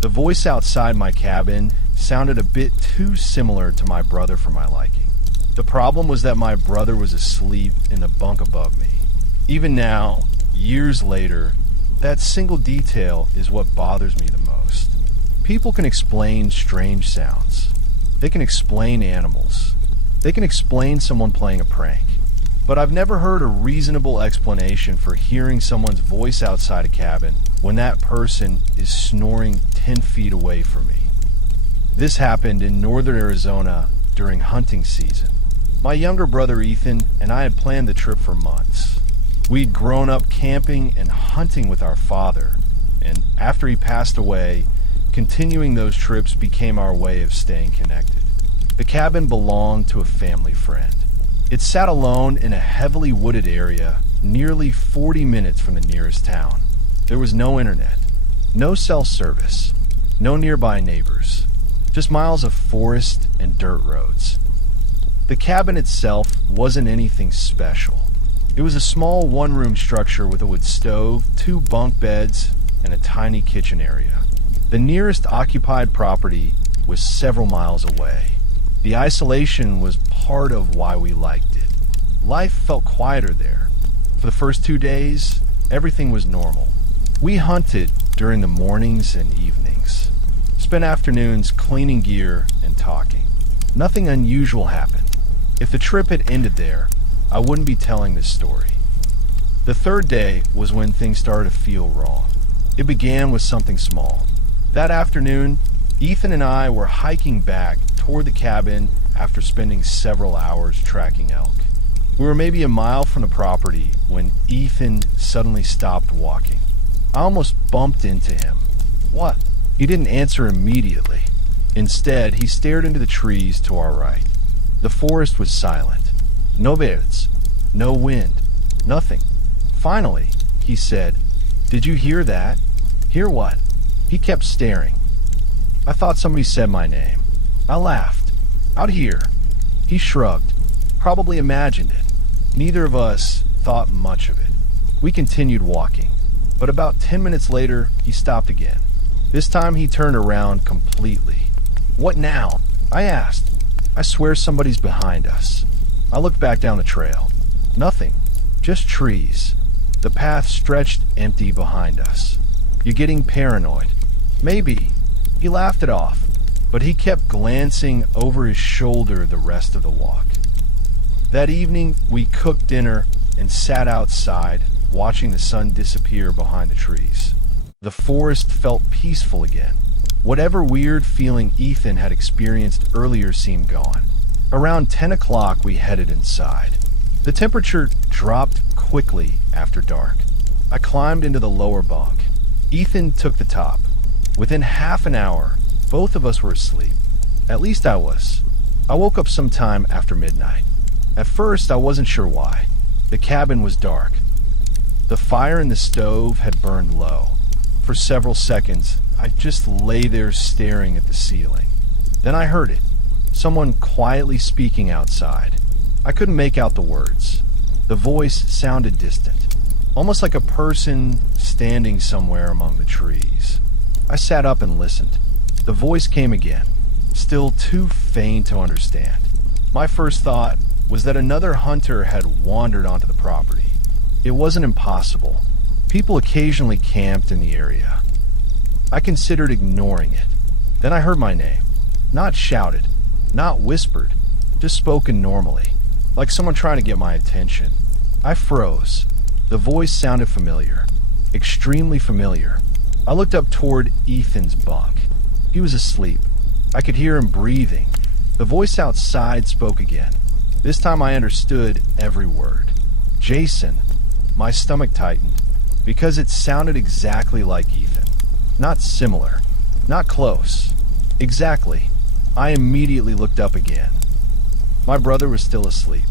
The voice outside my cabin sounded a bit too similar to my brother for my liking. The problem was that my brother was asleep in the bunk above me. Even now, years later, that single detail is what bothers me the most. People can explain strange sounds. They can explain animals. They can explain someone playing a prank. But I've never heard a reasonable explanation for hearing someone's voice outside a cabin when that person is snoring 10 feet away from me. This happened in northern Arizona during hunting season. My younger brother Ethan and I had planned the trip for months. We'd grown up camping and hunting with our father, and after he passed away, continuing those trips became our way of staying connected. The cabin belonged to a family friend. It sat alone in a heavily wooded area, nearly 40 minutes from the nearest town. There was no internet, no cell service, no nearby neighbors, just miles of forest and dirt roads. The cabin itself wasn't anything special. It was a small one-room structure with a wood stove, 2 bunk beds, and a tiny kitchen area. The nearest occupied property was several miles away. The isolation was part of why we liked it. Life felt quieter there. For the first 2 days, everything was normal. We hunted during the mornings and evenings, spent afternoons cleaning gear and talking. Nothing unusual happened. If the trip had ended there, I wouldn't be telling this story. The 3rd day was when things started to feel wrong. It began with something small. That afternoon, Ethan and I were hiking back toward the cabin after spending several hours tracking elk. We were maybe a mile from the property when Ethan suddenly stopped walking. I almost bumped into him. What? He didn't answer immediately. Instead, he stared into the trees to our right. The forest was silent. No birds, no wind, nothing. Finally, he said, "Did you hear that?" "Hear what?" He kept staring. I thought somebody said my name. I laughed. "Out here." He shrugged. Probably imagined it. Neither of us thought much of it. We continued walking, but about 10 minutes later, he stopped again. This time he turned around completely. "What now?" I asked. "I swear somebody's behind us." I looked back down the trail. Nothing, just trees. The path stretched empty behind us. "You're getting paranoid." "Maybe." He laughed it off, but he kept glancing over his shoulder the rest of the walk. That evening, we cooked dinner and sat outside, watching the sun disappear behind the trees. The forest felt peaceful again. Whatever weird feeling Ethan had experienced earlier seemed gone. Around 10 o'clock, we headed inside. The temperature dropped quickly after dark. I climbed into the lower bunk. Ethan took the top. Within half an hour, both of us were asleep. At least I was. I woke up sometime after midnight. At first, I wasn't sure why. The cabin was dark. The fire in the stove had burned low. For several seconds, I just lay there staring at the ceiling. Then I heard it. Someone quietly speaking outside. I couldn't make out the words. The voice sounded distant, almost like a person standing somewhere among the trees. I sat up and listened. The voice came again, still too faint to understand. My first thought was that another hunter had wandered onto the property. It wasn't impossible. People occasionally camped in the area. I considered ignoring it. Then I heard my name. Not shouted, not whispered, just spoken normally, like someone trying to get my attention. I froze. The voice sounded familiar, extremely familiar. I looked up toward Ethan's bunk. He was asleep. I could hear him breathing. The voice outside spoke again. This time I understood every word. "Jason." My stomach tightened, because it sounded exactly like Ethan. Not similar, not close. Exactly. I immediately looked up again. My brother was still asleep.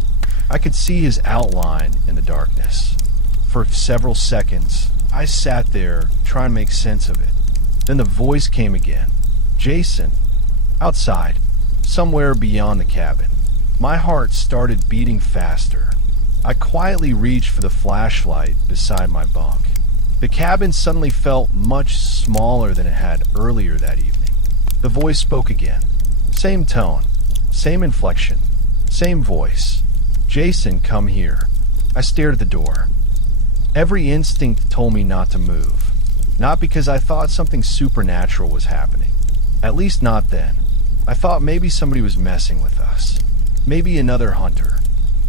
I could see his outline in the darkness. For several seconds, I sat there trying to make sense of it. Then the voice came again. "Jason." Outside, somewhere beyond the cabin. My heart started beating faster. I quietly reached for the flashlight beside my bunk. The cabin suddenly felt much smaller than it had earlier that evening. The voice spoke again. Same tone, same inflection, same voice. "Jason, come here." I stared at the door. Every instinct told me not to move. Not because I thought something supernatural was happening. At least not then. I thought maybe somebody was messing with us. Maybe another hunter.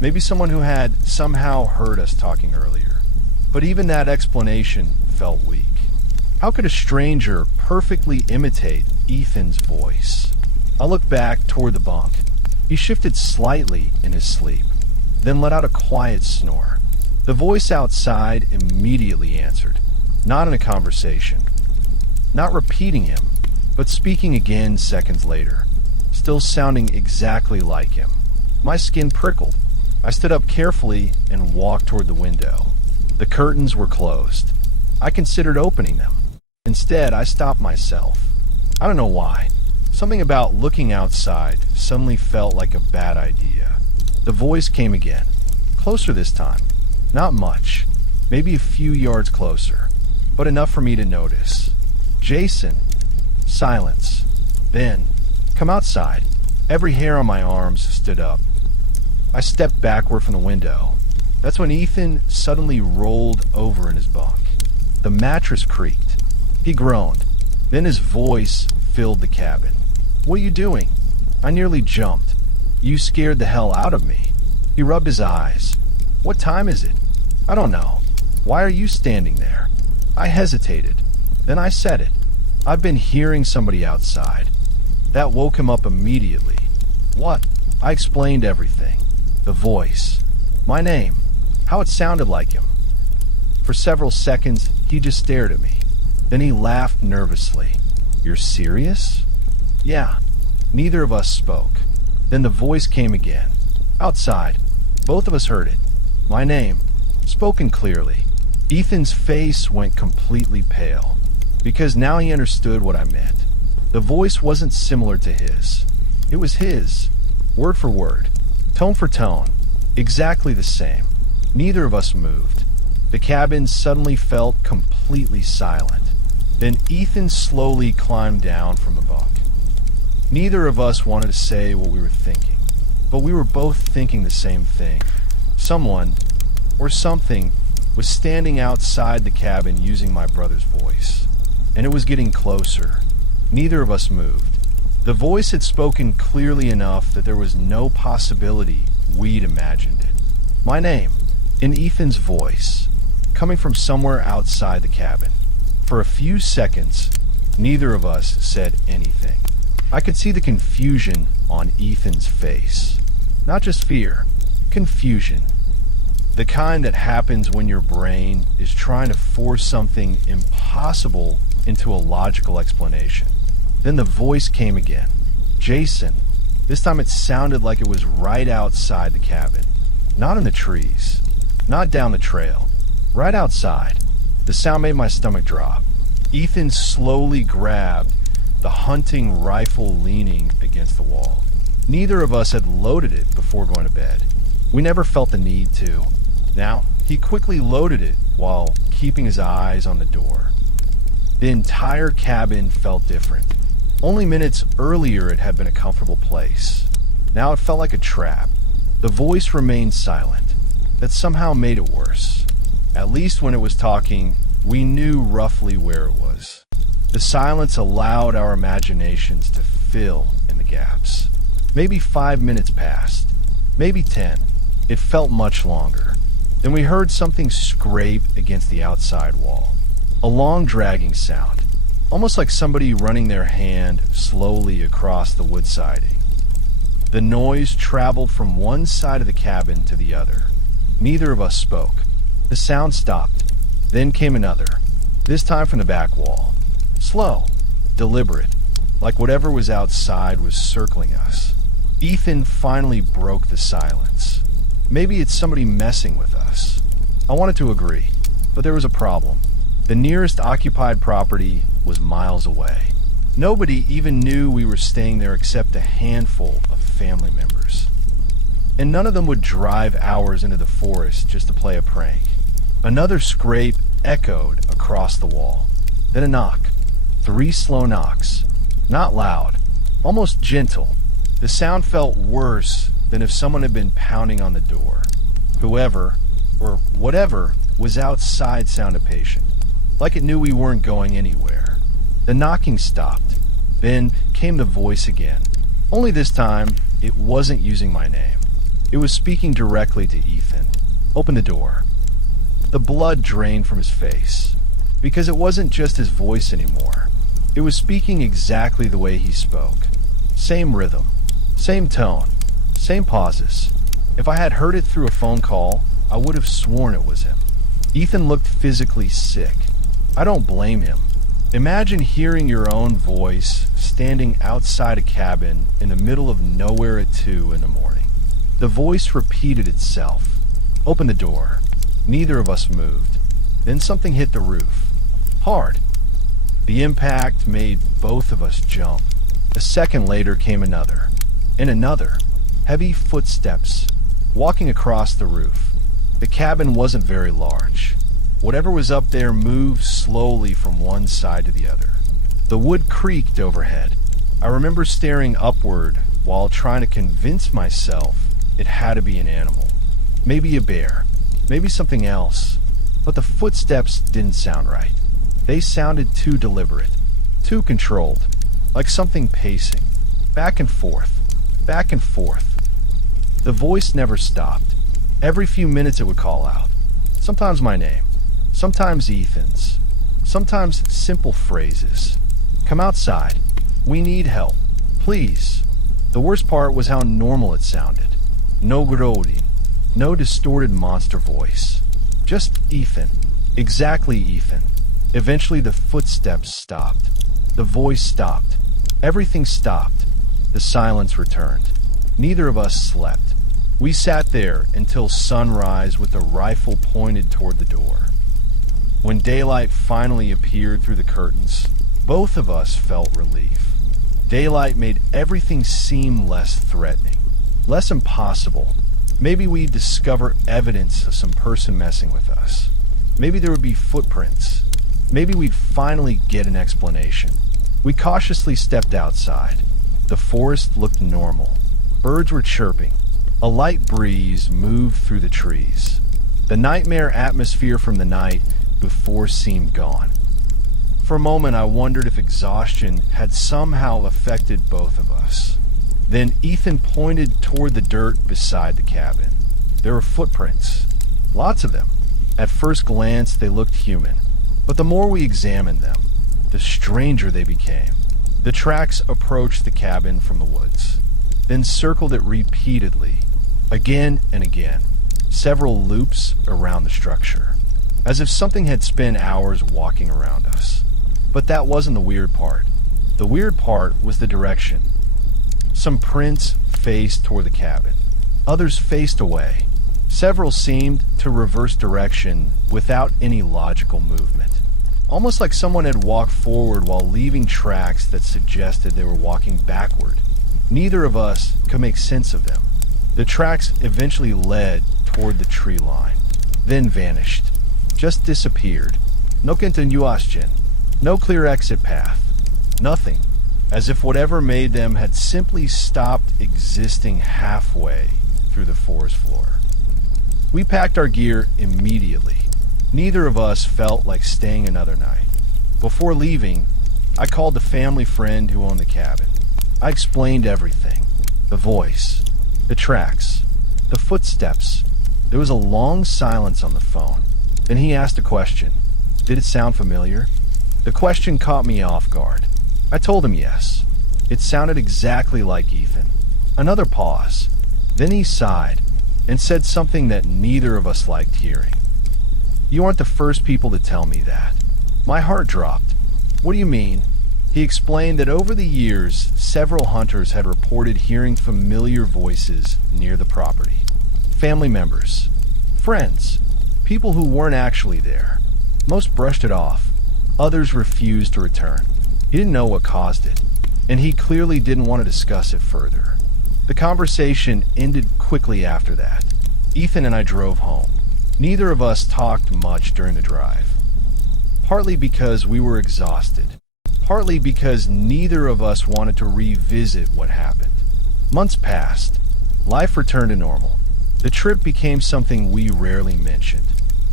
Maybe someone who had somehow heard us talking earlier. But even that explanation felt weak. How could a stranger perfectly imitate Ethan's voice? I looked back toward the bunk. He shifted slightly in his sleep, then let out a quiet snore. The voice outside immediately answered, not in a conversation, not repeating him, but speaking again seconds later, still sounding exactly like him. My skin prickled. I stood up carefully and walked toward the window. The curtains were closed. I considered opening them. Instead, I stopped myself. I don't know why. Something about looking outside suddenly felt like a bad idea. The voice came again. Closer this time. Not much. Maybe a few yards closer. But enough for me to notice. "Jason." Silence. Then, "Come outside." Every hair on my arms stood up. I stepped backward from the window. That's when Ethan suddenly rolled over in his bunk. The mattress creaked. He groaned. Then his voice filled the cabin. "What are you doing?" I nearly jumped. "You scared the hell out of me." He rubbed his eyes. "What time is it?" "I don't know." "Why are you standing there?" I hesitated. Then I said it. "I've been hearing somebody outside." That woke him up immediately. "What?" I explained everything. The voice. My name. How it sounded like him. For several seconds, he just stared at me. Then he laughed nervously. "You're serious?" "Yeah." Neither of us spoke. Then the voice came again. Outside. Both of us heard it. My name. Spoken clearly. Ethan's face went completely pale, because now he understood what I meant. The voice wasn't similar to his. It was his. Word for word. Tone for tone. Exactly the same. Neither of us moved. The cabin suddenly felt completely silent. Then Ethan slowly climbed down from the bunk. Neither of us wanted to say what we were thinking, but we were both thinking the same thing. Someone, or something, was standing outside the cabin using my brother's voice, and it was getting closer. Neither of us moved. The voice had spoken clearly enough that there was no possibility we'd imagined it. My name, in Ethan's voice, coming from somewhere outside the cabin. For a few seconds, neither of us said anything. I could see the confusion on Ethan's face. Not just fear, confusion. The kind that happens when your brain is trying to force something impossible into a logical explanation. Then the voice came again. "Jason." This time it sounded like it was right outside the cabin. Not in the trees. Not down the trail. Right outside. The sound made my stomach drop. Ethan slowly grabbed the hunting rifle leaning against the wall. Neither of us had loaded it before going to bed. We never felt the need to. Now, he quickly loaded it while keeping his eyes on the door. The entire cabin felt different. Only minutes earlier it had been a comfortable place. Now it felt like a trap. The voice remained silent. That somehow made it worse. At least when it was talking, we knew roughly where it was. The silence allowed our imaginations to fill in the gaps. Maybe 5 minutes passed. Maybe 10. It felt much longer. Then we heard something scrape against the outside wall. A long dragging sound. Almost like somebody running their hand slowly across the wood siding. The noise traveled from one side of the cabin to the other. Neither of us spoke. The sound stopped. Then came another, this time from the back wall. Slow, deliberate, like whatever was outside was circling us. Ethan finally broke the silence. Maybe it's somebody messing with us. I wanted to agree, but there was a problem. The nearest occupied property was miles away. Nobody even knew we were staying there except a handful of family members. And none of them would drive hours into the forest just to play a prank. Another scrape echoed across the wall. Then a knock. 3 slow knocks. Not loud, almost gentle. The sound felt worse than if someone had been pounding on the door. Whoever, or whatever, was outside sounded patient, like it knew we weren't going anywhere. The knocking stopped. Then came the voice again. Only this time, it wasn't using my name. It was speaking directly to Ethan. Open the door. The blood drained from his face, because it wasn't just his voice anymore. It was speaking exactly the way he spoke. Same rhythm, same tone, same pauses. If I had heard it through a phone call, I would have sworn it was him. Ethan looked physically sick. I don't blame him. Imagine hearing your own voice standing outside a cabin in the middle of nowhere at 2 in the morning. The voice repeated itself. Open the door. Neither of us moved. Then something hit the roof. Hard. The impact made both of us jump. A second later came another. And another. Heavy footsteps. Walking across the roof. The cabin wasn't very large. Whatever was up there moved slowly from one side to the other. The wood creaked overhead. I remember staring upward while trying to convince myself it had to be an animal. Maybe a bear. Maybe something else. But the footsteps didn't sound right. They sounded too deliberate. Too controlled. Like something pacing. Back and forth. Back and forth. The voice never stopped. Every few minutes it would call out. Sometimes my name. Sometimes Ethan's. Sometimes simple phrases. Come outside. We need help. Please. The worst part was how normal it sounded. No grody. No distorted monster voice. Just Ethan. Exactly Ethan. Eventually the footsteps stopped. The voice stopped. Everything stopped. The silence returned. Neither of us slept. We sat there until sunrise with the rifle pointed toward the door. When daylight finally appeared through the curtains, both of us felt relief. Daylight made everything seem less threatening, less impossible. Maybe we'd discover evidence of some person messing with us. Maybe there would be footprints. Maybe we'd finally get an explanation. We cautiously stepped outside. The forest looked normal. Birds were chirping. A light breeze moved through the trees. The nightmare atmosphere from the night before seemed gone. For a moment, I wondered if exhaustion had somehow affected both of us. Then Ethan pointed toward the dirt beside the cabin. There were footprints. Lots of them. At first glance, they looked human. But the more we examined them, the stranger they became. The tracks approached the cabin from the woods, then circled it repeatedly, again and again, several loops around the structure, as if something had spent hours walking around us. But that wasn't the weird part. The weird part was the direction. Some prints faced toward the cabin. Others faced away. Several seemed to reverse direction without any logical movement. Almost like someone had walked forward while leaving tracks that suggested they were walking backward. Neither of us could make sense of them. The tracks eventually led toward the tree line, then vanished. Just disappeared. No continuation. No clear exit path. Nothing. As if whatever made them had simply stopped existing halfway through the forest floor. We packed our gear immediately. Neither of us felt like staying another night. Before leaving, I called the family friend who owned the cabin. I explained everything. The voice, the tracks, the footsteps. There was a long silence on the phone. Then he asked a question. Did it sound familiar? The question caught me off guard. I told him yes. It sounded exactly like Ethan. Another pause. Then he sighed and said something that neither of us liked hearing. You aren't the first people to tell me that. My heart dropped. What do you mean? He explained that over the years, several hunters had reported hearing familiar voices near the property. Family members, friends, people who weren't actually there. Most brushed it off. Others refused to return. He didn't know what caused it, and he clearly didn't want to discuss it further. The conversation ended quickly after that. Ethan and I drove home. Neither of us talked much during the drive. Partly because we were exhausted. Partly because neither of us wanted to revisit what happened. Months passed. Life returned to normal. The trip became something we rarely mentioned.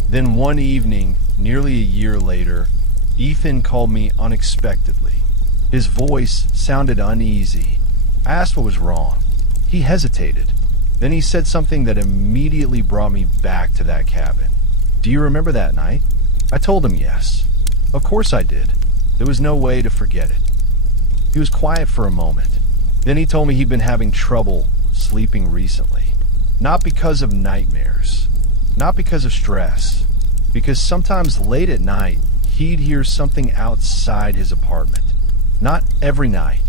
Then one evening, nearly a year later, Ethan called me unexpectedly. His voice sounded uneasy. I asked what was wrong. He hesitated. Then he said something that immediately brought me back to that cabin. "Do you remember that night?" I told him yes. Of course I did. There was no way to forget it. He was quiet for a moment. Then he told me he'd been having trouble sleeping recently. Not because of nightmares. Not because of stress. Because sometimes late at night, he'd hear something outside his apartment. Not every night.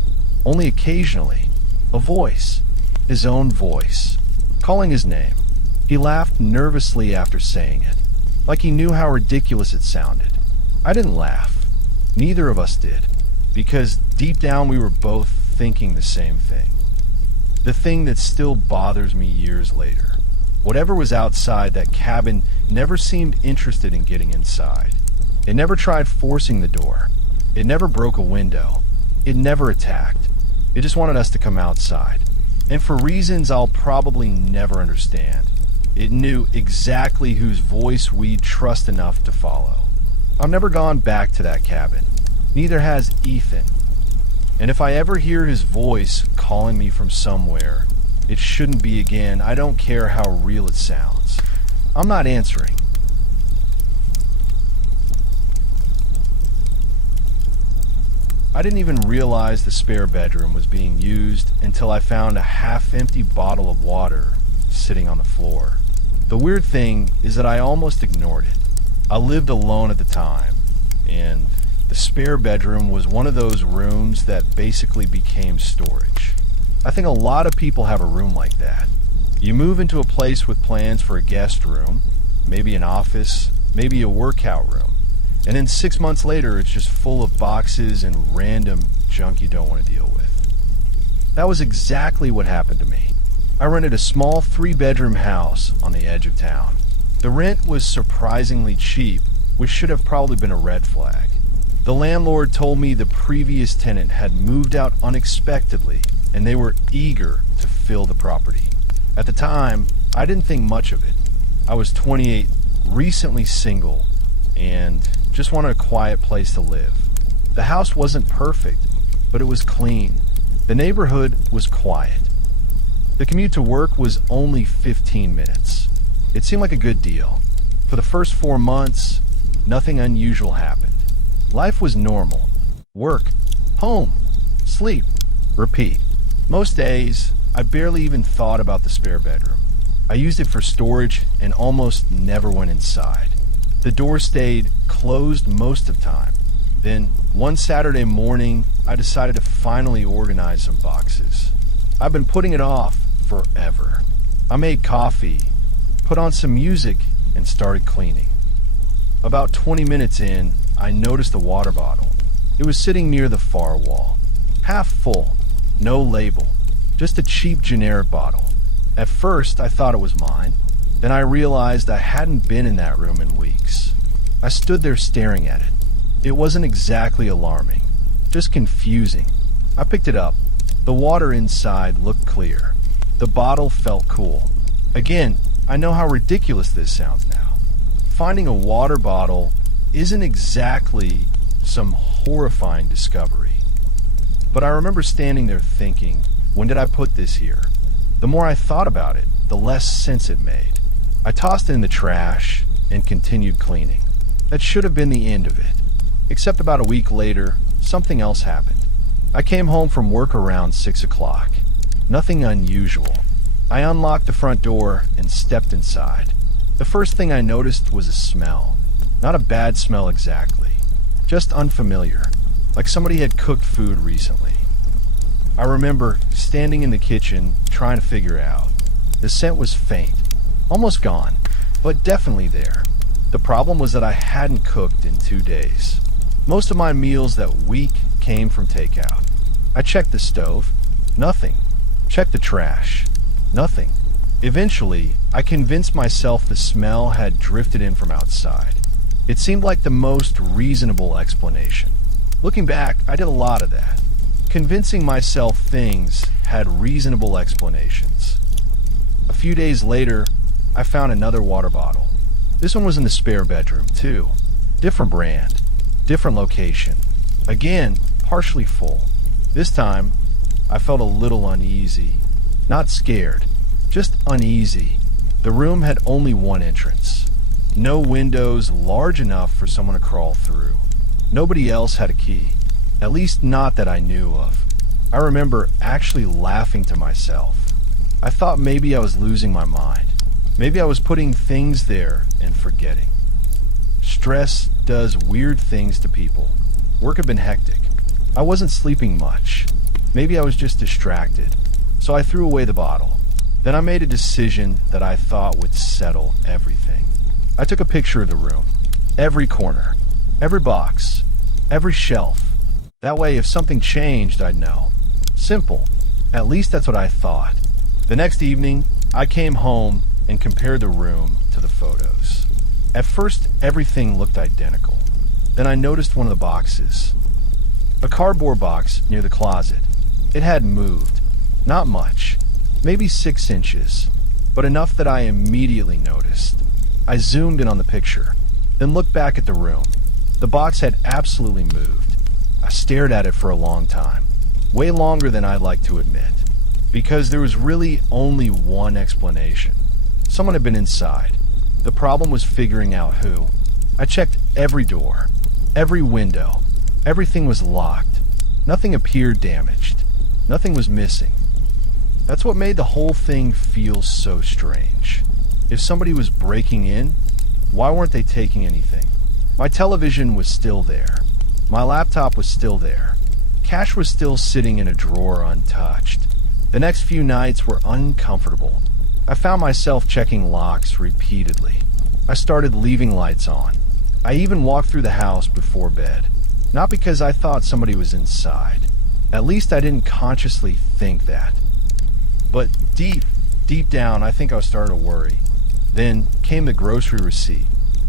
Only occasionally. A voice. His own voice. Calling his name. He laughed nervously after saying it. Like he knew how ridiculous it sounded. I didn't laugh. Neither of us did. Because deep down we were both thinking the same thing. The thing that still bothers me years later. Whatever was outside that cabin never seemed interested in getting inside. It never tried forcing the door. It never broke a window. It never attacked. It just wanted us to come outside. And for reasons I'll probably never understand, it knew exactly whose voice we'd trust enough to follow. I've never gone back to that cabin. Neither has Ethan. And if I ever hear his voice calling me from somewhere, it shouldn't be again. I don't care how real it sounds. I'm not answering. I didn't even realize the spare bedroom was being used until I found a half-empty bottle of water sitting on the floor. The weird thing is that I almost ignored it. I lived alone at the time, and the spare bedroom was one of those rooms that basically became storage. I think a lot of people have a room like that. You move into a place with plans for a guest room, maybe an office, maybe a workout room, and then 6 months later it's just full of boxes and random junk you don't want to deal with. That was exactly what happened to me. I rented a small 3-bedroom house on the edge of town. The rent was surprisingly cheap, which should have probably been a red flag. The landlord told me the previous tenant had moved out unexpectedly and they were eager to fill the property. At the time, I didn't think much of it. I was 28, recently single, and just wanted a quiet place to live. The house wasn't perfect, but it was clean. The neighborhood was quiet. The commute to work was only 15 minutes. It seemed like a good deal. For the first 4 months, nothing unusual happened. Life was normal. Work, home, sleep, repeat. Most days, I barely even thought about the spare bedroom. I used it for storage and almost never went inside. The door stayed closed most of the time. Then, one Saturday morning, I decided to finally organize some boxes. I've been putting it off forever. I made coffee, put on some music, and started cleaning. About 20 minutes in, I noticed a water bottle. It was sitting near the far wall. Half full, no label, just a cheap generic bottle. At first, I thought it was mine. Then I realized I hadn't been in that room in weeks. I stood there staring at it. It wasn't exactly alarming, just confusing. I picked it up. The water inside looked clear. The bottle felt cool. Again, I know how ridiculous this sounds now. Finding a water bottle isn't exactly some horrifying discovery. But I remember standing there thinking, when did I put this here? The more I thought about it, the less sense it made. I tossed it in the trash and continued cleaning. That should have been the end of it. Except about a week later, something else happened. I came home from work around 6 o'clock. Nothing unusual. I unlocked the front door and stepped inside. The first thing I noticed was a smell. Not a bad smell exactly. Just unfamiliar. Like somebody had cooked food recently. I remember standing in the kitchen trying to figure it out. The scent was faint. Almost gone, but definitely there. The problem was that I hadn't cooked in 2 days. Most of my meals that week came from takeout. I checked the stove. Nothing. Checked the trash. Nothing. Eventually, I convinced myself the smell had drifted in from outside. It seemed like the most reasonable explanation. Looking back, I did a lot of that, convincing myself things had reasonable explanations. A few days later, I found another water bottle. This one was in the spare bedroom, too. Different brand, different location. Again, partially full. This time, I felt a little uneasy. Not scared, just uneasy. The room had only one entrance. No windows large enough for someone to crawl through. Nobody else had a key, at least not that I knew of. I remember actually laughing to myself. I thought maybe I was losing my mind. Maybe I was putting things there and forgetting. Stress does weird things to people. Work had been hectic. I wasn't sleeping much. Maybe I was just distracted. So I threw away the bottle. Then I made a decision that I thought would settle everything. I took a picture of the room. Every corner. Every box. Every shelf. That way if something changed, I'd know. Simple. At least that's what I thought. The next evening, I came home and compared the room to the photos. At first, everything looked identical. Then I noticed one of the boxes. A cardboard box near the closet. It had moved. Not much. Maybe 6 inches. But enough that I immediately noticed. I zoomed in on the picture, then looked back at the room. The box had absolutely moved. I stared at it for a long time. Way longer than I'd like to admit. Because there was really only one explanation. Someone had been inside. The problem was figuring out who. I checked every door, every window. Everything was locked. Nothing appeared damaged. Nothing was missing. That's what made the whole thing feel so strange. If somebody was breaking in, why weren't they taking anything? My television was still there. My laptop was still there. Cash was still sitting in a drawer untouched. The next few nights were uncomfortable. I found myself checking locks repeatedly. I started leaving lights on. I even walked through the house before bed. Not because I thought somebody was inside. At least I didn't consciously think that. But deep down, I think I was starting to worry. Then came the grocery receipt.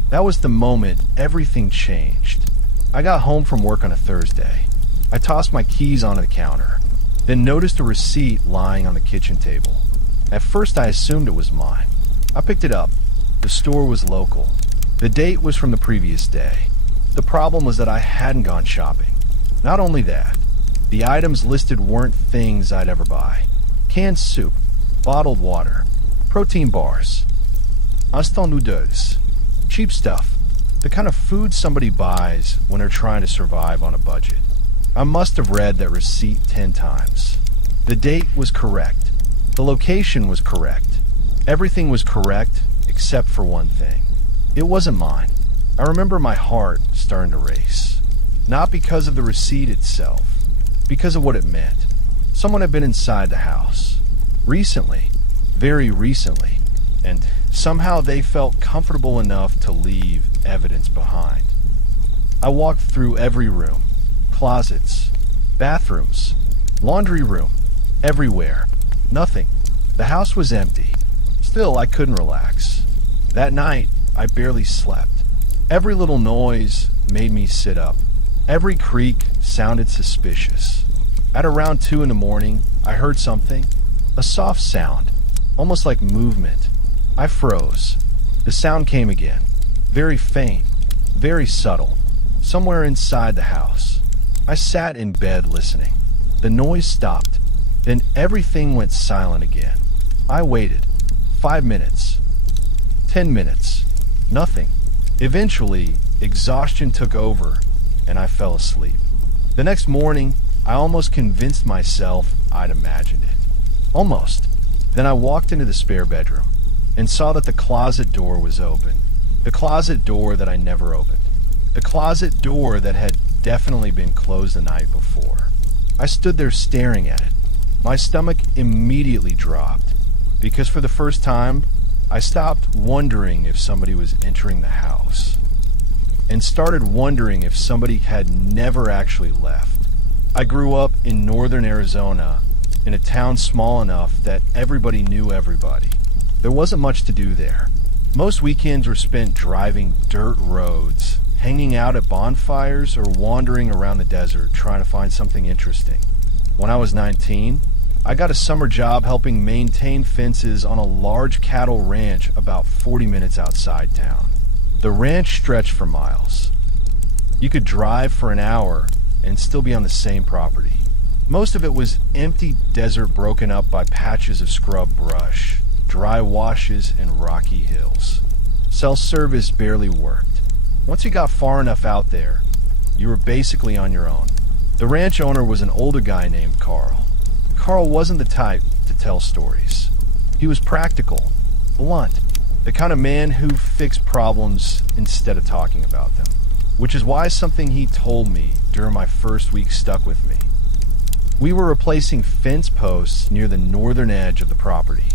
That was the moment everything changed. I got home from work on a Thursday. I tossed my keys onto the counter, then noticed a receipt lying on the kitchen table. At first I assumed it was mine. I picked it up. The store was local. The date was from the previous day. The problem was that I hadn't gone shopping. Not only that, the items listed weren't things I'd ever buy. Canned soup, bottled water, protein bars, instant noodles, cheap stuff, the kind of food somebody buys when they're trying to survive on a budget. I must have read that receipt 10 times. The date was correct. The location was correct. Everything was correct except for one thing. It wasn't mine. I remember my heart starting to race. Not because of the receipt itself, because of what it meant. Someone had been inside the house. Recently, very recently, and somehow they felt comfortable enough to leave evidence behind. I walked through every room, closets, bathrooms, laundry room, everywhere. Nothing. The house was empty. Still, I couldn't relax. That night, I barely slept. Every little noise made me sit up. Every creak sounded suspicious. At around 2 in the morning, I heard something. A soft sound, almost like movement. I froze. The sound came again. Very faint, very subtle. Somewhere inside the house. I sat in bed listening. The noise stopped. Then everything went silent again. I waited. 5 minutes. 10 minutes. Nothing. Eventually, exhaustion took over, and I fell asleep. The next morning, I almost convinced myself I'd imagined it. Almost. Then I walked into the spare bedroom and saw that the closet door was open. The closet door that I never opened. The closet door that had definitely been closed the night before. I stood there staring at it. My stomach immediately dropped because for the first time, I stopped wondering if somebody was entering the house and started wondering if somebody had never actually left. I grew up in northern Arizona in a town small enough that everybody knew everybody. There wasn't much to do there. Most weekends were spent driving dirt roads, hanging out at bonfires, or wandering around the desert trying to find something interesting. When I was 19, I got a summer job helping maintain fences on a large cattle ranch about 40 minutes outside town. The ranch stretched for miles. You could drive for an hour and still be on the same property. Most of it was empty desert broken up by patches of scrub brush, dry washes, and rocky hills. Self-service barely worked. Once you got far enough out there, you were basically on your own. The ranch owner was an older guy named Carl. Carl wasn't the type to tell stories. He was practical, blunt, the kind of man who fixed problems instead of talking about them, which is why something he told me during my first week stuck with me. We were replacing fence posts near the northern edge of the property.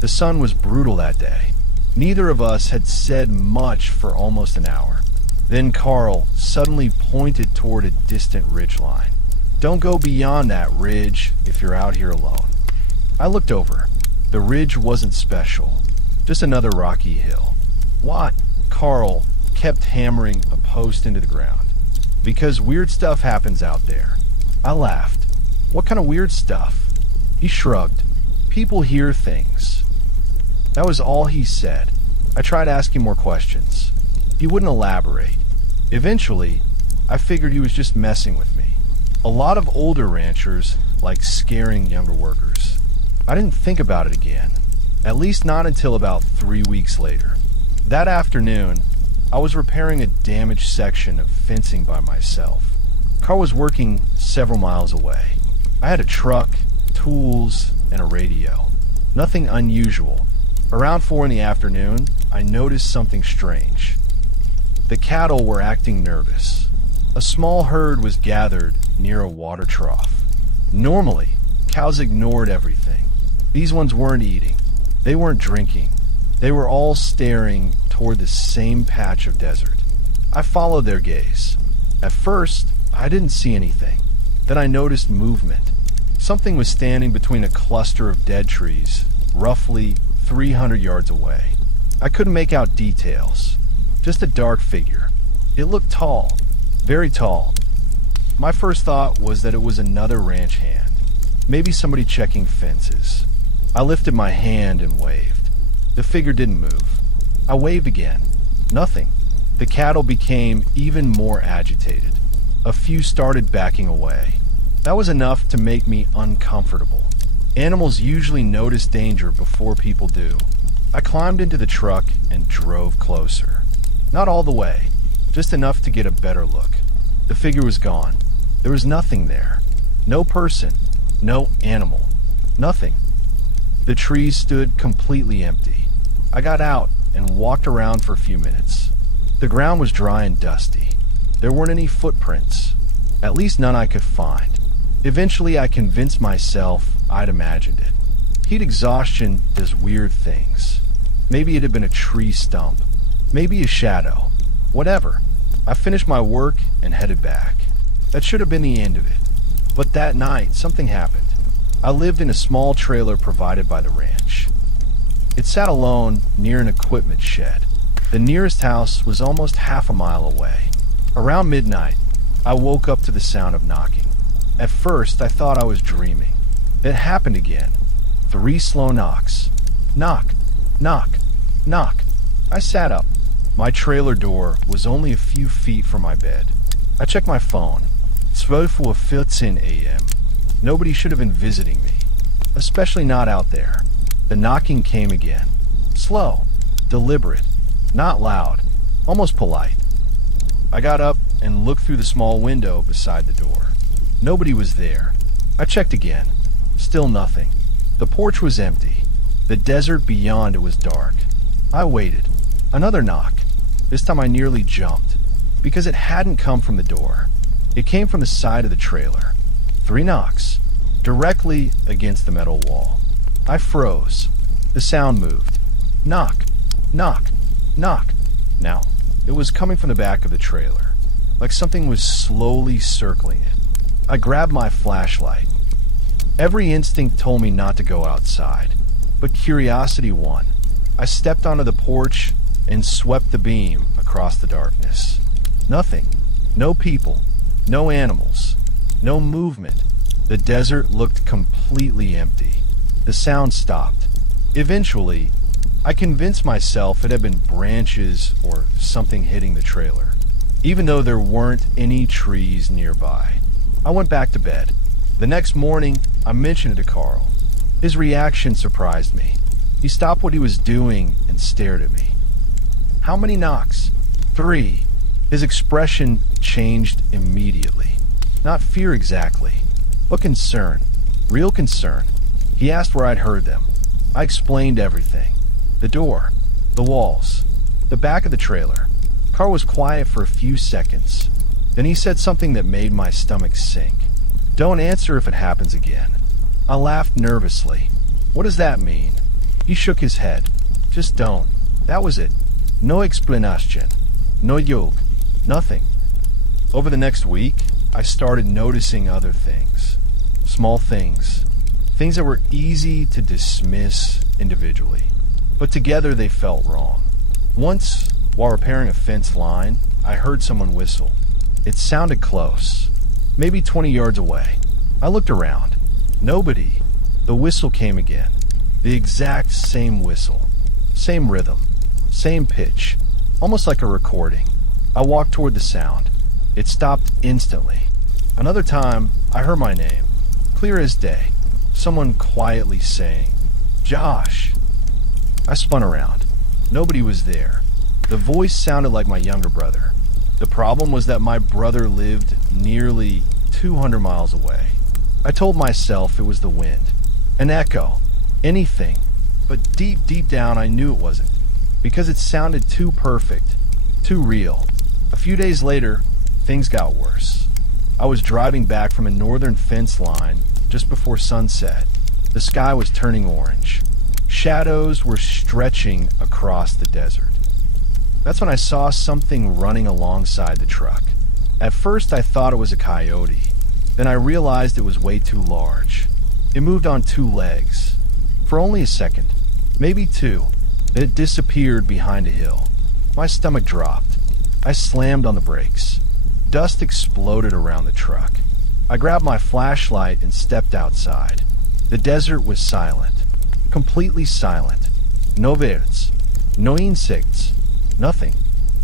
The sun was brutal that day. Neither of us had said much for almost an hour. Then Carl suddenly pointed toward a distant ridgeline. "Don't go beyond that ridge if you're out here alone." I looked over. The ridge wasn't special, just another rocky hill. "Why?" Carl kept hammering a post into the ground. "Because weird stuff happens out there." I laughed. "What kind of weird stuff?" He shrugged. "People hear things." That was all he said. I tried asking more questions. He wouldn't elaborate. Eventually, I figured he was just messing with me. A lot of older ranchers like scaring younger workers. I didn't think about it again, at least not until about 3 weeks later. That afternoon, I was repairing a damaged section of fencing by myself. Carl was working several miles away. I had a truck, tools, and a radio. Nothing unusual. Around 4 in the afternoon, I noticed something strange. The cattle were acting nervous. A small herd was gathered near a water trough. Normally, cows ignored everything. These ones weren't eating. They weren't drinking. They were all staring toward the same patch of desert. I followed their gaze. At first, I didn't see anything. Then I noticed movement. Something was standing between a cluster of dead trees, roughly 300 yards away. I couldn't make out details. Just a dark figure. It looked tall, very tall. My first thought was that it was another ranch hand. Maybe somebody checking fences. I lifted my hand and waved. The figure didn't move. I waved again. Nothing. The cattle became even more agitated. A few started backing away. That was enough to make me uncomfortable. Animals usually notice danger before people do. I climbed into the truck and drove closer. Not all the way, just enough to get a better look. The figure was gone. There was nothing there. No person, no animal, nothing. The trees stood completely empty. I got out and walked around for a few minutes. The ground was dry and dusty. There weren't any footprints, at least none I could find. Eventually, I convinced myself I'd imagined it. Heat exhaustion does weird things. Maybe it had been a tree stump, maybe a shadow, whatever. I finished my work and headed back. That should have been the end of it. But that night, something happened. I lived in a small trailer provided by the ranch. It sat alone near an equipment shed. The nearest house was almost half a mile away. Around midnight, I woke up to the sound of knocking. At first, I thought I was dreaming. It happened again. 3 slow knocks. Knock, knock, knock. I sat up. My trailer door was only a few feet from my bed. I checked my phone. 12:14 a.m. Nobody should have been visiting me, especially not out there. The knocking came again. Slow, deliberate, not loud, almost polite. I got up and looked through the small window beside the door. Nobody was there. I checked again. Still nothing. The porch was empty. The desert beyond it was dark. I waited. Another knock. This time I nearly jumped, because it hadn't come from the door. It came from the side of the trailer. 3 knocks, directly against the metal wall. I froze. The sound moved. Knock, knock, knock. Now, it was coming from the back of the trailer, like something was slowly circling it. I grabbed my flashlight. Every instinct told me not to go outside, but curiosity won. I stepped onto the porch and swept the beam across the darkness. Nothing. No people. No animals. No movement. The desert looked completely empty. The sound stopped. Eventually, I convinced myself it had been branches or something hitting the trailer, even though there weren't any trees nearby. I went back to bed. The next morning, I mentioned it to Carl. His reaction surprised me. He stopped what he was doing and stared at me. "How many knocks?" "3. His expression changed immediately. Not fear exactly, but concern. Real concern. He asked where I'd heard them. I explained everything. The door, the walls, the back of the trailer. Carl was quiet for a few seconds. Then he said something that made my stomach sink. "Don't answer if it happens again." I laughed nervously. "What does that mean?" He shook his head. "Just don't." That was it. No explanation. No joke. Nothing. Over the next week, I started noticing other things. Small things. Things that were easy to dismiss individually. But together they felt wrong. Once, while repairing a fence line, I heard someone whistle. It sounded close. Maybe 20 yards away. I looked around. Nobody. The whistle came again. The exact same whistle. Same rhythm. Same pitch. Almost like a recording. I walked toward the sound. It stopped instantly. Another time, I heard my name. Clear as day. Someone quietly saying, "Josh." I spun around. Nobody was there. The voice sounded like my younger brother. The problem was that my brother lived nearly 200 miles away. I told myself it was the wind. An echo. Anything. But deep, deep down I knew it wasn't. Because it sounded too perfect. Too real. A few days later, things got worse. I was driving back from a northern fence line just before sunset. The sky was turning orange. Shadows were stretching across the desert. That's when I saw something running alongside the truck. At first I thought it was a coyote. Then I realized it was way too large. It moved on 2 legs. For only a second. Maybe 2. Then it disappeared behind a hill. My stomach dropped. I slammed on the brakes. Dust exploded around the truck. I grabbed my flashlight and stepped outside. The desert was silent. Completely silent. No birds. No insects. Nothing.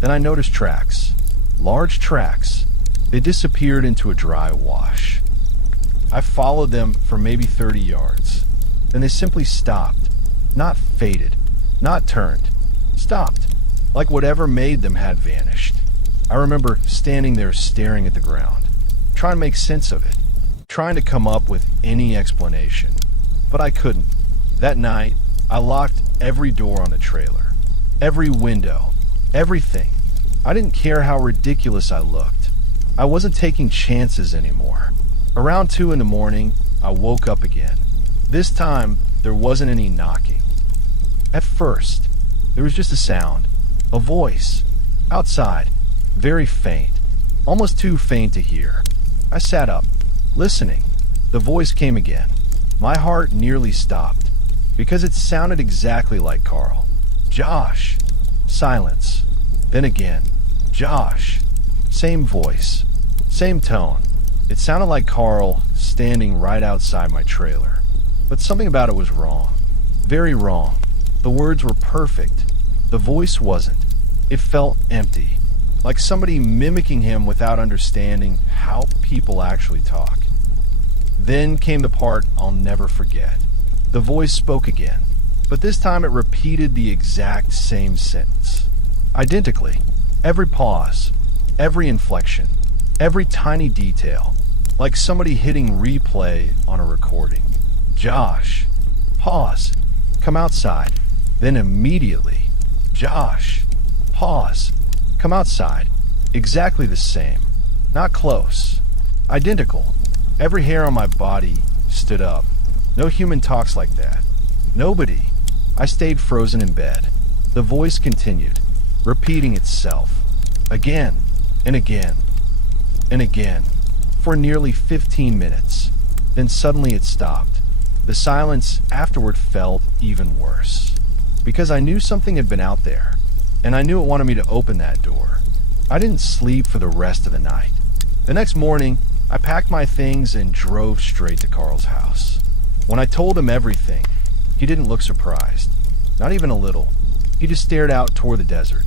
Then I noticed tracks. Large tracks. They disappeared into a dry wash. I followed them for maybe 30 yards. Then they simply stopped. Not faded. Not turned. Stopped. Like whatever made them had vanished. I remember standing there staring at the ground, trying to make sense of it, trying to come up with any explanation. But I couldn't. That night, I locked every door on the trailer. Every window. Everything. I didn't care how ridiculous I looked. I wasn't taking chances anymore. Around 2 in the morning, I woke up again. This time, there wasn't any knocking. At first, there was just a sound. A voice. Outside. Very faint. Almost too faint to hear. I sat up, listening. The voice came again. My heart nearly stopped, because it sounded exactly like Carl. "Josh." Silence. Then again. "Josh." Same voice. Same tone. It sounded like Carl standing right outside my trailer. But something about it was wrong. Very wrong. The words were perfect. The voice wasn't. It felt empty. Like somebody mimicking him without understanding how people actually talk. Then came the part I'll never forget. The voice spoke again, but this time it repeated the exact same sentence. Identically. Every pause, every inflection, every tiny detail, like somebody hitting replay on a recording. "Josh." Pause. "Come outside." Then immediately, "Josh." Pause. "Come outside." Exactly the same. Not close. Identical. Every hair on my body stood up. No human talks like that. Nobody. I stayed frozen in bed. The voice continued, repeating itself. Again, and again, and again, for nearly 15 minutes. Then suddenly it stopped. The silence afterward felt even worse. Because I knew something had been out there. and I knew it wanted me to open that door. I didn't sleep for the rest of the night. The next morning, I packed my things and drove straight to Carl's house. When I told him everything, he didn't look surprised. Not even a little. He just stared out toward the desert,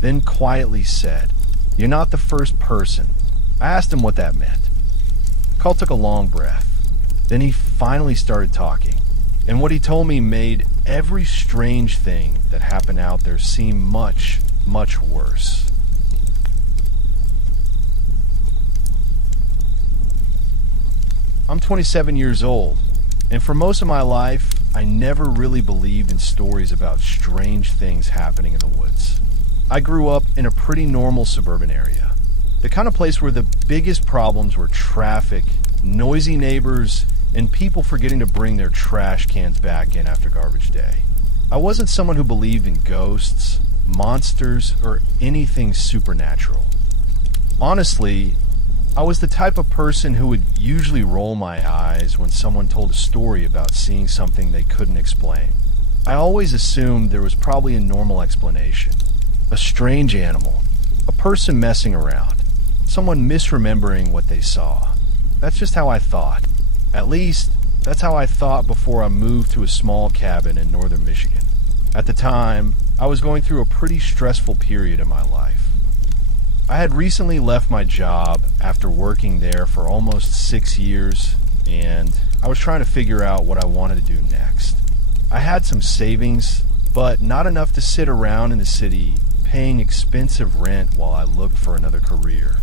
then quietly said, "You're not the first person." I asked him what that meant. Carl took a long breath. Then he finally started talking, and what he told me made every strange thing that happened out there seem much, much worse. I'm 27 years old, and for most of my life, I never really believed in stories about strange things happening in the woods. I grew up in a pretty normal suburban area, the kind of place where the biggest problems were traffic, noisy neighbors, and people forgetting to bring their trash cans back in after garbage day. I wasn't someone who believed in ghosts, monsters, or anything supernatural. Honestly, I was the type of person who would usually roll my eyes when someone told a story about seeing something they couldn't explain. I always assumed there was probably a normal explanation. A strange animal, a person messing around, someone misremembering what they saw. That's just how I thought. At least, that's how I thought before I moved to a small cabin in northern Michigan. At the time, I was going through a pretty stressful period in my life. I had recently left my job after working there for almost 6 years, and I was trying to figure out what I wanted to do next. I had some savings, but not enough to sit around in the city paying expensive rent while I looked for another career.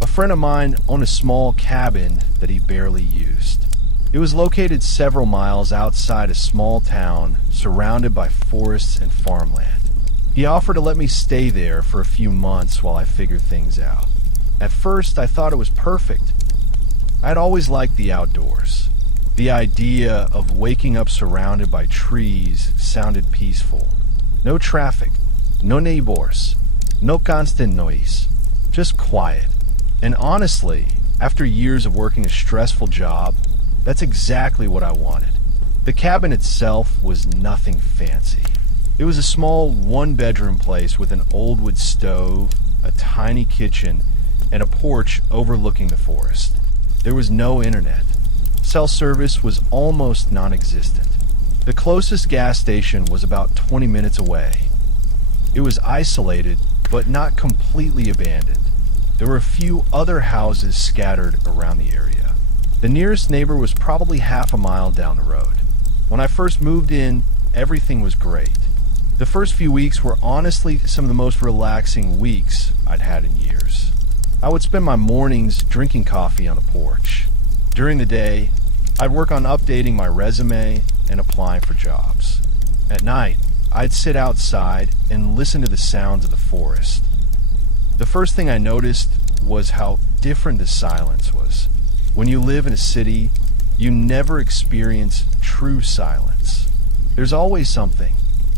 A friend of mine owned a small cabin that he barely used. It was located several miles outside a small town surrounded by forests and farmland. He offered to let me stay there for a few months while I figured things out. At first, I thought it was perfect. I'd always liked the outdoors. The idea of waking up surrounded by trees sounded peaceful. No traffic, no neighbors, no constant noise, just quiet. And honestly, after years of working a stressful job, that's exactly what I wanted. The cabin itself was nothing fancy. It was a small one-bedroom place with an old wood stove, a tiny kitchen, and a porch overlooking the forest. There was no internet. Cell service was almost non-existent. The closest gas station was about 20 minutes away. It was isolated, but not completely abandoned. There were a few other houses scattered around the area. The nearest neighbor was probably half a mile down the road. When I first moved in, everything was great. The first few weeks were honestly some of the most relaxing weeks I'd had in years. I would spend my mornings drinking coffee on the porch. During the day, I'd work on updating my resume and applying for jobs. At night, I'd sit outside and listen to the sounds of the forest. The first thing I noticed was how different the silence was. When you live in a city, you never experience true silence. There's always something.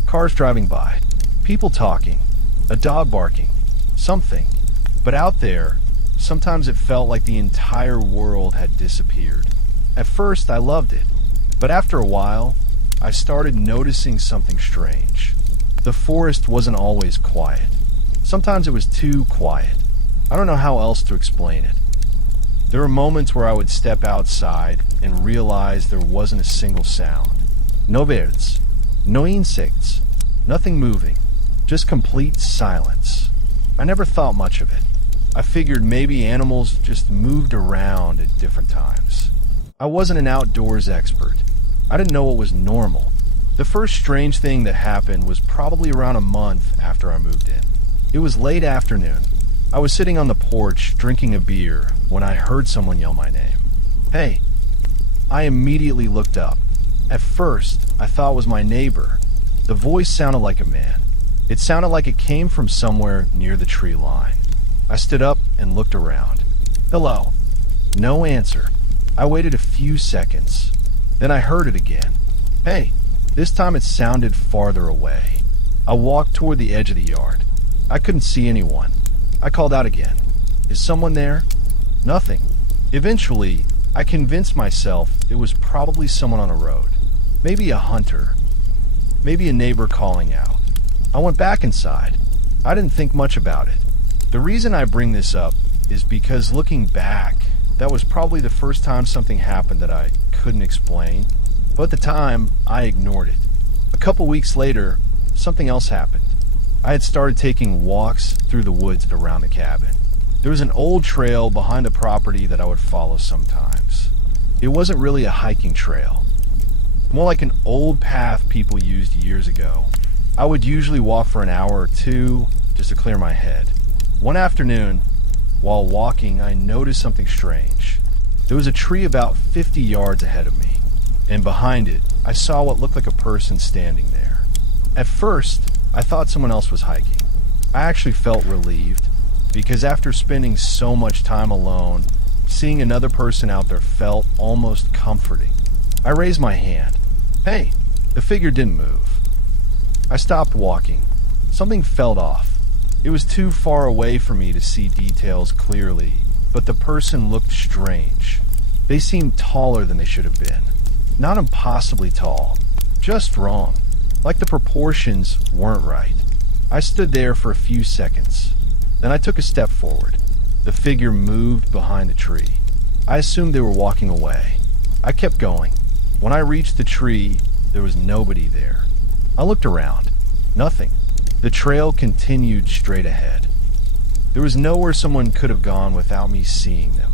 Cars driving by, people talking, a dog barking, something. But out there, sometimes it felt like the entire world had disappeared. At first, I loved it, but after a while, I started noticing something strange. The forest wasn't always quiet. Sometimes it was too quiet. I don't know how else to explain it. There were moments where I would step outside and realize there wasn't a single sound. No birds. No insects, nothing moving, just complete silence. I never thought much of it. I figured maybe animals just moved around at different times. I wasn't an outdoors expert. I didn't know what was normal. The first strange thing that happened was probably around a month after I moved in. It was late afternoon. I was sitting on the porch drinking a beer when I heard someone yell my name. "Hey." I immediately looked up. At first, I thought it was my neighbor. The voice sounded like a man. It sounded like it came from somewhere near the tree line. I stood up and looked around. "Hello." No answer. I waited a few seconds. Then I heard it again. "Hey." This time it sounded farther away. I walked toward the edge of the yard. I couldn't see anyone. I called out again. "Is someone there?" Nothing. Eventually, I convinced myself it was probably someone on the road. Maybe a hunter. Maybe a neighbor calling out. I went back inside. I didn't think much about it. The reason I bring this up is because looking back, that was probably the first time something happened that I couldn't explain, but at the time, I ignored it. A couple weeks later, something else happened. I had started taking walks through the woods around the cabin. There was an old trail behind the property that I would follow sometimes. It wasn't really a hiking trail, more like an old path people used years ago. I would usually walk for an hour or two just to clear my head. One afternoon, while walking, I noticed something strange. There was a tree about 50 yards ahead of me, and behind it, I saw what looked like a person standing there. At first, I thought someone else was hiking. I actually felt relieved, because after spending so much time alone, seeing another person out there felt almost comforting. I raised my hand. Hey, the figure didn't move. I stopped walking. Something felt off. It was too far away for me to see details clearly, but the person looked strange. They seemed taller than they should have been. Not impossibly tall, just wrong. Like the proportions weren't right. I stood there for a few seconds. Then I took a step forward. The figure moved behind the tree. I assumed they were walking away. I kept going. When I reached the tree, there was nobody there. I looked around. Nothing. The trail continued straight ahead. There was nowhere someone could have gone without me seeing them.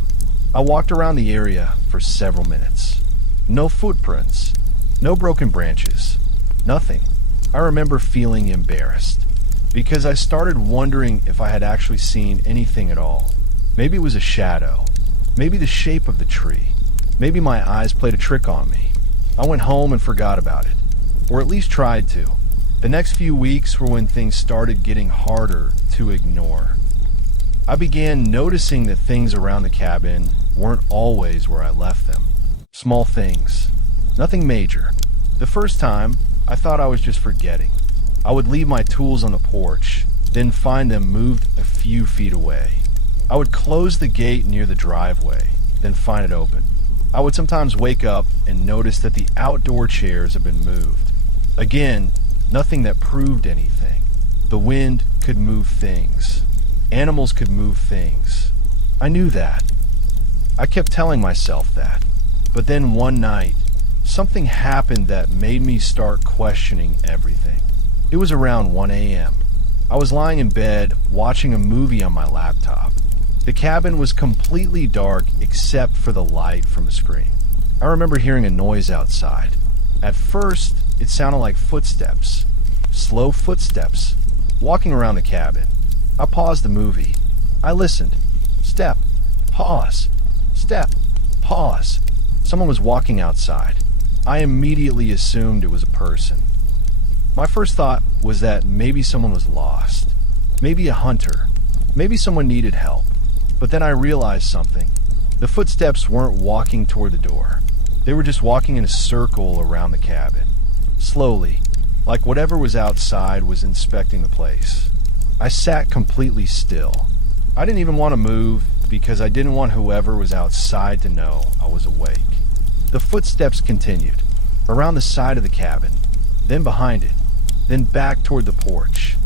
I walked around the area for several minutes. No footprints. No broken branches. Nothing. I remember feeling embarrassed, because I started wondering if I had actually seen anything at all. Maybe it was a shadow. Maybe the shape of the tree. Maybe my eyes played a trick on me. I went home and forgot about it, or at least tried to. The next few weeks were when things started getting harder to ignore. I began noticing that things around the cabin weren't always where I left them. Small things. Nothing major. The first time, I thought I was just forgetting. I would leave my tools on the porch, then find them moved a few feet away. I would close the gate near the driveway, then find it open. I would sometimes wake up and notice that the outdoor chairs had been moved. Again, nothing that proved anything. The wind could move things. Animals could move things. I knew that. I kept telling myself that. But then one night, something happened that made me start questioning everything. It was around 1 a.m. I was lying in bed watching a movie on my laptop. The cabin was completely dark except for the light from the screen. I remember hearing a noise outside. At first, it sounded like footsteps. Slow footsteps, walking around the cabin. I paused the movie. I listened. Step. Pause. Step. Pause. Someone was walking outside. I immediately assumed it was a person. My first thought was that maybe someone was lost. Maybe a hunter. Maybe someone needed help. But then I realized something. The footsteps weren't walking toward the door. They were just walking in a circle around the cabin. Slowly, like whatever was outside was inspecting the place. I sat completely still. I didn't even want to move because I didn't want whoever was outside to know I was awake. The footsteps continued, around the side of the cabin, then behind it, then back toward the porch.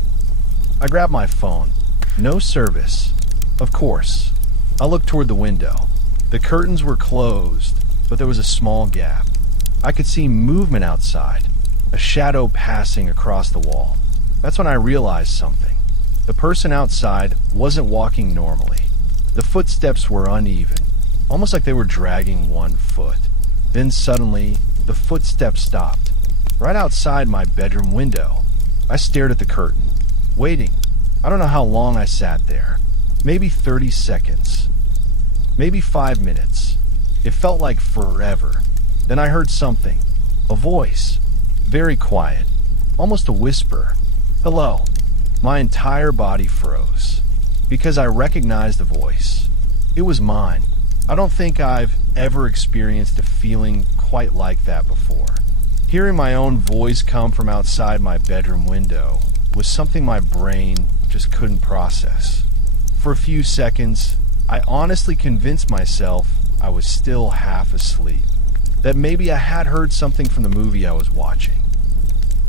I grabbed my phone. No service. Of course. I looked toward the window. The curtains were closed, but there was a small gap. I could see movement outside, a shadow passing across the wall. That's when I realized something. The person outside wasn't walking normally. The footsteps were uneven, almost like they were dragging one foot. Then suddenly, the footsteps stopped, right outside my bedroom window. I stared at the curtain, waiting. I don't know how long I sat there. Maybe 30 seconds. Maybe 5 minutes. It felt like forever. Then I heard something. A voice. Very quiet. Almost a whisper. Hello. My entire body froze. Because I recognized the voice. It was mine. I don't think I've ever experienced a feeling quite like that before. Hearing my own voice come from outside my bedroom window was something my brain just couldn't process. For a few seconds, I honestly convinced myself I was still half asleep. That maybe I had heard something from the movie I was watching.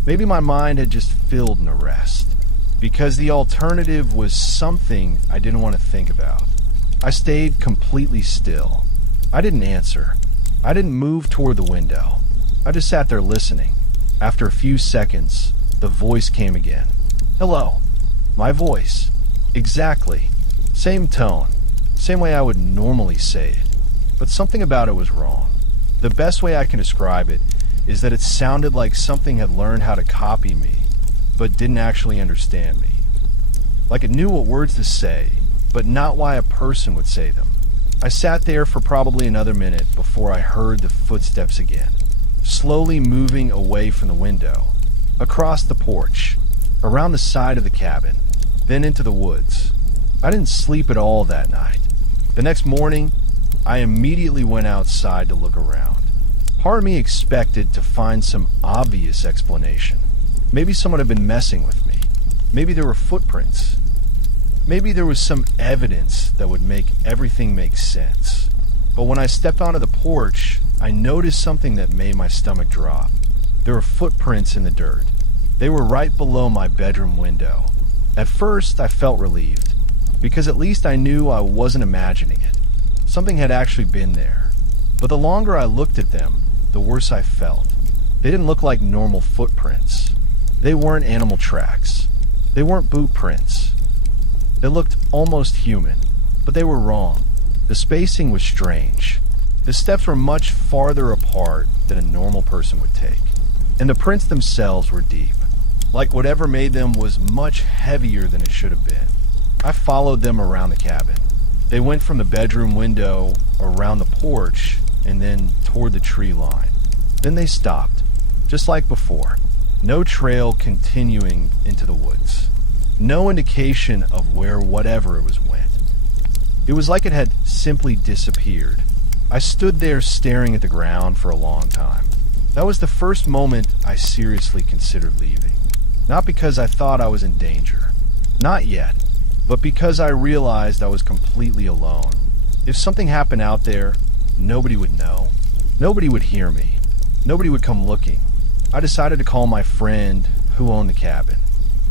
Maybe my mind had just filled in a rest. because the alternative was something I didn't want to think about. I stayed completely still. I didn't answer. I didn't move toward the window. I just sat there listening. After a few seconds, the voice came again. Hello. My voice. Exactly. Same tone. Same way I would normally say it. But something about it was wrong. The best way I can describe it is that it sounded like something had learned how to copy me, but didn't actually understand me. Like it knew what words to say, but not why a person would say them. I sat there for probably another minute before I heard the footsteps again, slowly moving away from the window, across the porch, around the side of the cabin, then into the woods. I didn't sleep at all that night. The next morning, I immediately went outside to look around. Part of me expected to find some obvious explanation. Maybe someone had been messing with me. Maybe there were footprints. Maybe there was some evidence that would make everything make sense. But when I stepped onto the porch, I noticed something that made my stomach drop. There were footprints in the dirt. They were right below my bedroom window. At first, I felt relieved, because at least I knew I wasn't imagining it. Something had actually been there. But the longer I looked at them, the worse I felt. They didn't look like normal footprints. They weren't animal tracks. They weren't boot prints. They looked almost human, but they were wrong. The spacing was strange. The steps were much farther apart than a normal person would take. And the prints themselves were deep. Like whatever made them was much heavier than it should have been. I followed them around the cabin. They went from the bedroom window, around the porch, and then toward the tree line. Then they stopped, just like before. No trail continuing into the woods. No indication of where whatever it was went. It was like it had simply disappeared. I stood there staring at the ground for a long time. That was the first moment I seriously considered leaving. Not because I thought I was in danger. Not yet. But because I realized I was completely alone. If something happened out there, nobody would know. Nobody would hear me. Nobody would come looking. I decided to call my friend who owned the cabin.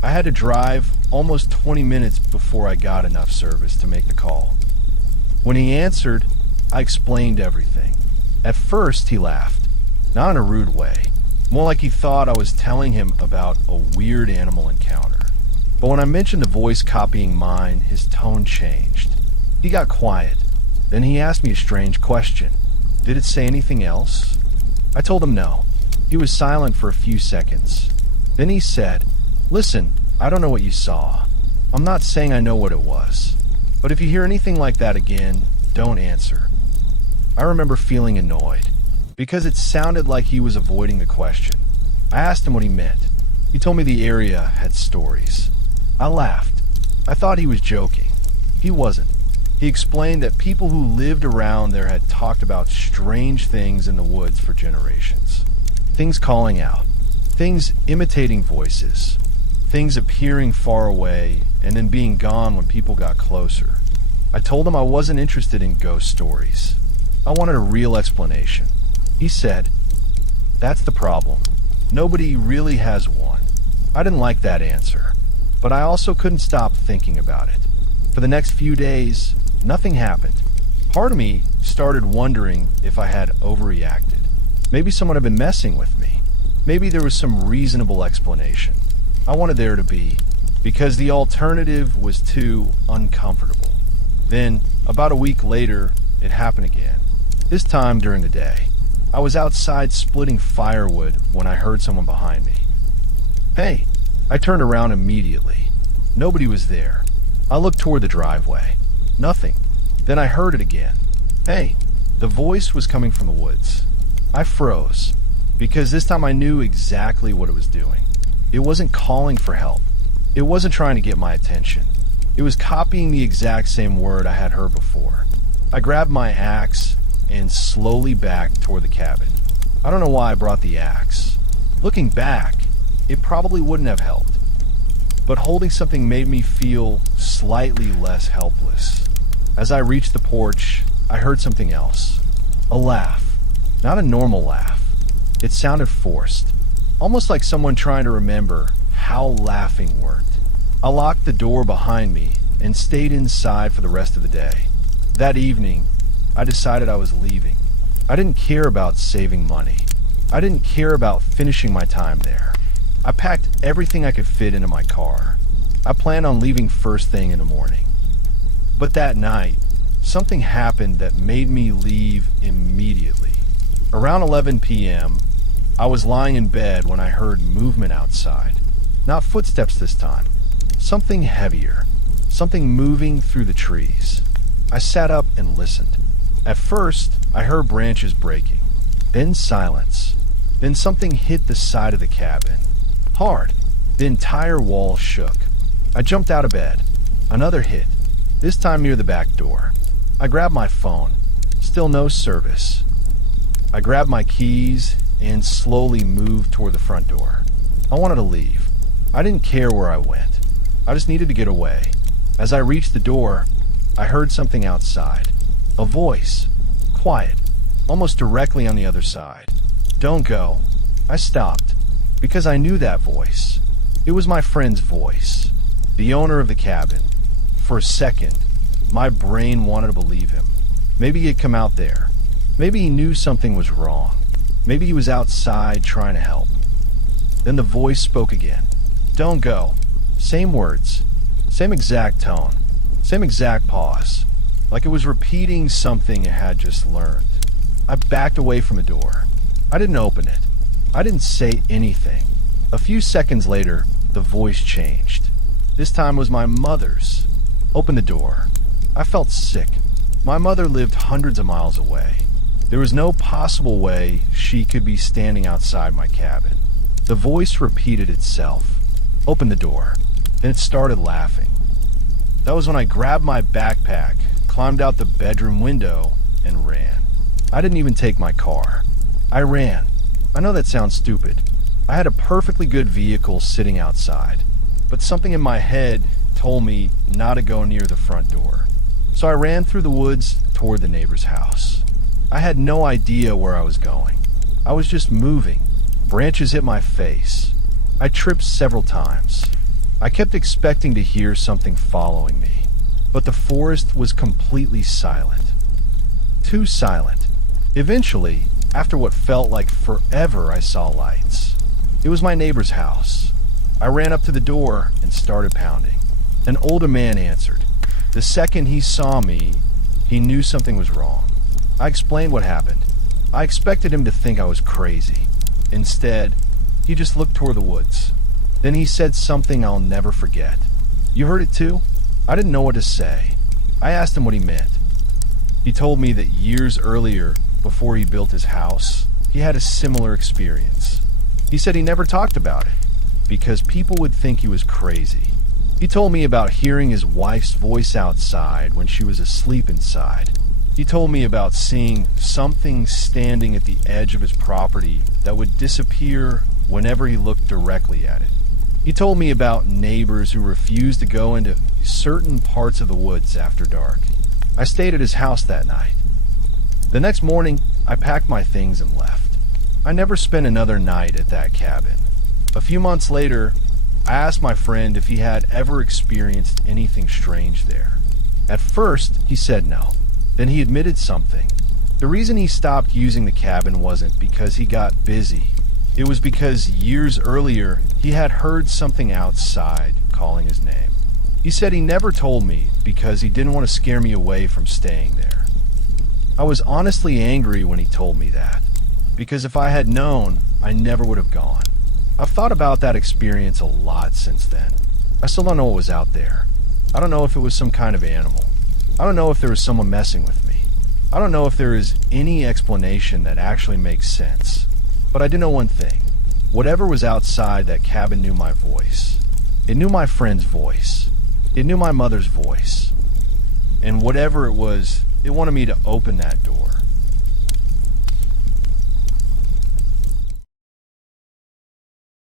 I had to drive almost 20 minutes before I got enough service to make the call. When he answered, I explained everything. At first, he laughed. Not in a rude way. More like he thought I was telling him about a weird animal encounter. But when I mentioned the voice copying mine, his tone changed. He got quiet. Then he asked me a strange question. Did it say anything else? I told him no. He was silent for a few seconds. Then he said, "Listen, I don't know what you saw. I'm not saying I know what it was. But if you hear anything like that again, don't answer." I remember feeling annoyed, because it sounded like he was avoiding the question. I asked him what he meant. He told me the area had stories. I laughed. I thought he was joking. He wasn't. He explained that people who lived around there had talked about strange things in the woods for generations. Things calling out. Things imitating voices. Things appearing far away and then being gone when people got closer. I told him I wasn't interested in ghost stories. I wanted a real explanation. He said, "That's the problem. Nobody really has one." I didn't like that answer, but I also couldn't stop thinking about it. For the next few days, nothing happened. Part of me started wondering if I had overreacted. Maybe someone had been messing with me. Maybe there was some reasonable explanation. I wanted there to be, because the alternative was too uncomfortable. Then, about a week later, it happened again. This time during the day. I was outside splitting firewood when I heard someone behind me. "Hey!" I turned around immediately. Nobody was there. I looked toward the driveway. Nothing. Then I heard it again. "Hey!" The voice was coming from the woods. I froze, because this time I knew exactly what it was doing. It wasn't calling for help. It wasn't trying to get my attention. It was copying the exact same word I had heard before. I grabbed my axe and slowly backed toward the cabin. I don't know why I brought the axe. Looking back, it probably wouldn't have helped. But holding something made me feel slightly less helpless. As I reached the porch, I heard something else. A laugh. Not a normal laugh. It sounded forced. Almost like someone trying to remember how laughing worked. I locked the door behind me and stayed inside for the rest of the day. That evening, I decided I was leaving. I didn't care about saving money. I didn't care about finishing my time there. I packed everything I could fit into my car. I planned on leaving first thing in the morning. But that night, something happened that made me leave immediately. Around 11 p.m., I was lying in bed when I heard movement outside. Not footsteps this time. Something heavier. Something moving through the trees. I sat up and listened. At first, I heard branches breaking. Then silence. Then something hit the side of the cabin. Hard. The entire wall shook. I jumped out of bed. Another hit. This time near the back door. I grabbed my phone. Still no service. I grabbed my keys and slowly moved toward the front door. I wanted to leave. I didn't care where I went. I just needed to get away. As I reached the door, I heard something outside. A voice. Quiet. Almost directly on the other side. Don't go. I stopped because I knew that voice. It was my friend's voice. The owner of the cabin. For a second, my brain wanted to believe him. Maybe he had come out there. Maybe he knew something was wrong. Maybe he was outside trying to help. Then the voice spoke again. Don't go. Same words. Same exact tone. Same exact pause. Like it was repeating something it had just learned. I backed away from the door. I didn't open it. I didn't say anything. A few seconds later, the voice changed. This time was my mother's. Open the door. I felt sick. My mother lived hundreds of miles away. There was no possible way she could be standing outside my cabin. The voice repeated itself. Open the door. Then it started laughing. That was when I grabbed my backpack, climbed out the bedroom window, and ran. I didn't even take my car. I ran. I know that sounds stupid. I had a perfectly good vehicle sitting outside, but something in my head told me not to go near the front door. So I ran through the woods toward the neighbor's house. I had no idea where I was going. I was just moving. Branches hit my face. I tripped several times. I kept expecting to hear something following me, but the forest was completely silent. Too silent. Eventually, after what felt like forever, I saw lights. It was my neighbor's house. I ran up to the door and started pounding. An older man answered. The second he saw me, he knew something was wrong. I explained what happened. I expected him to think I was crazy. Instead, he just looked toward the woods. Then he said something I'll never forget. You heard it too? I didn't know what to say. I asked him what he meant. He told me that years earlier, before he built his house, he had a similar experience. He said he never talked about it because people would think he was crazy. He told me about hearing his wife's voice outside when she was asleep inside. He told me about seeing something standing at the edge of his property that would disappear whenever he looked directly at it. He told me about neighbors who refused to go into certain parts of the woods after dark. I stayed at his house that night. The next morning, I packed my things and left. I never spent another night at that cabin. A few months later, I asked my friend if he had ever experienced anything strange there. At first, he said no. Then he admitted something. The reason he stopped using the cabin wasn't because he got busy. It was because years earlier, he had heard something outside calling his name. He said he never told me because he didn't want to scare me away from staying there. I was honestly angry when he told me that, because if I had known, I never would have gone. I've thought about that experience a lot since then. I still don't know what was out there. I don't know if it was some kind of animal. I don't know if there was someone messing with me. I don't know if there is any explanation that actually makes sense. But I do know one thing. Whatever was outside that cabin knew my voice. It knew my friend's voice. It knew my mother's voice. And whatever it was, it wanted me to open that door.